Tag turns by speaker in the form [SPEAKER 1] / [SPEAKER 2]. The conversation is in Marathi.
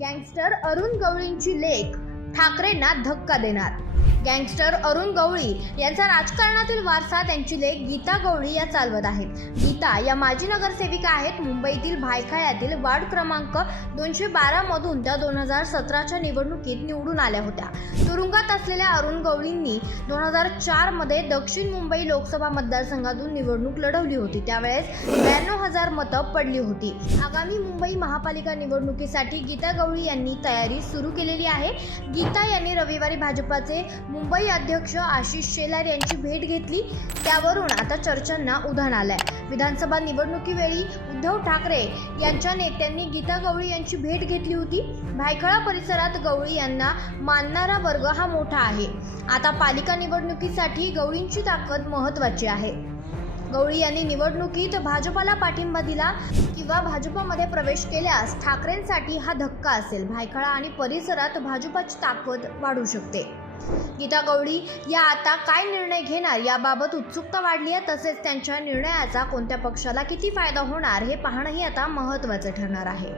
[SPEAKER 1] गँगस्टर अरुण गवळींची लेख ठाकरेंना धक्का देणार. गँगस्टर अरुण गवळी यांचा राजकारणातील वारसा त्यांची लेख गीता गवळी या चालवत आहेत. गीता या माजी नगरसेविका आहेत. मुंबईतील भायखळ्यातील वार्ड क्रमांक दोनशे बारा मधून त्या दोन हजार सतराच्या निवडणुकीत निवडून आल्या होत्या. तुरुंगात असलेल्या अरुण गवळींनी दोन हजार चारमध्ये दक्षिण मुंबई लोकसभा मतदारसंघातून निवडणूक लढवली होती. त्यावेळेस ब्याण्णव हजार मतं पडली होती. आगामी मुंबई महापालिका निवडणुकीसाठी गीता गवळी यांनी तयारी सुरू केलेली आहे. गीता यांनी रविवारी भाजपाचे मुंबई अध्यक्ष आशिष शेलार यांची भेट घेतली. त्यावरून आता चर्चांना उधाण आलंय. विधानसभा निवडणुकीवेळी उद्धव ठाकरे यांच्या नेत्यांनी गीता गवळी यांची भेट घेतली होती. भायखळा परिसरात गवळी यांना मानणारा वर्ग हा मोठा आहे. आता पालिका निवडणुकीसाठी गवळींची ताकद महत्वाची आहे. गवळी यांनी निवडणुकीत भाजपाला पाठिंबा दिला किंवा भाजपामध्ये प्रवेश केल्यास ठाकरेंसाठी हा धक्का असेल. भायखळा आणि परिसरात भाजपाची ताकद वाढू शकते. गीता गवळी या आता काय निर्णय घेणार? याबाबत उत्सुकता वाढली आहे तसेच त्यांच्या निर्णयाचा कोणत्या पक्षाला किती फायदा होणार हे पाहणंही आता महत्त्वाचं ठरणार आहे.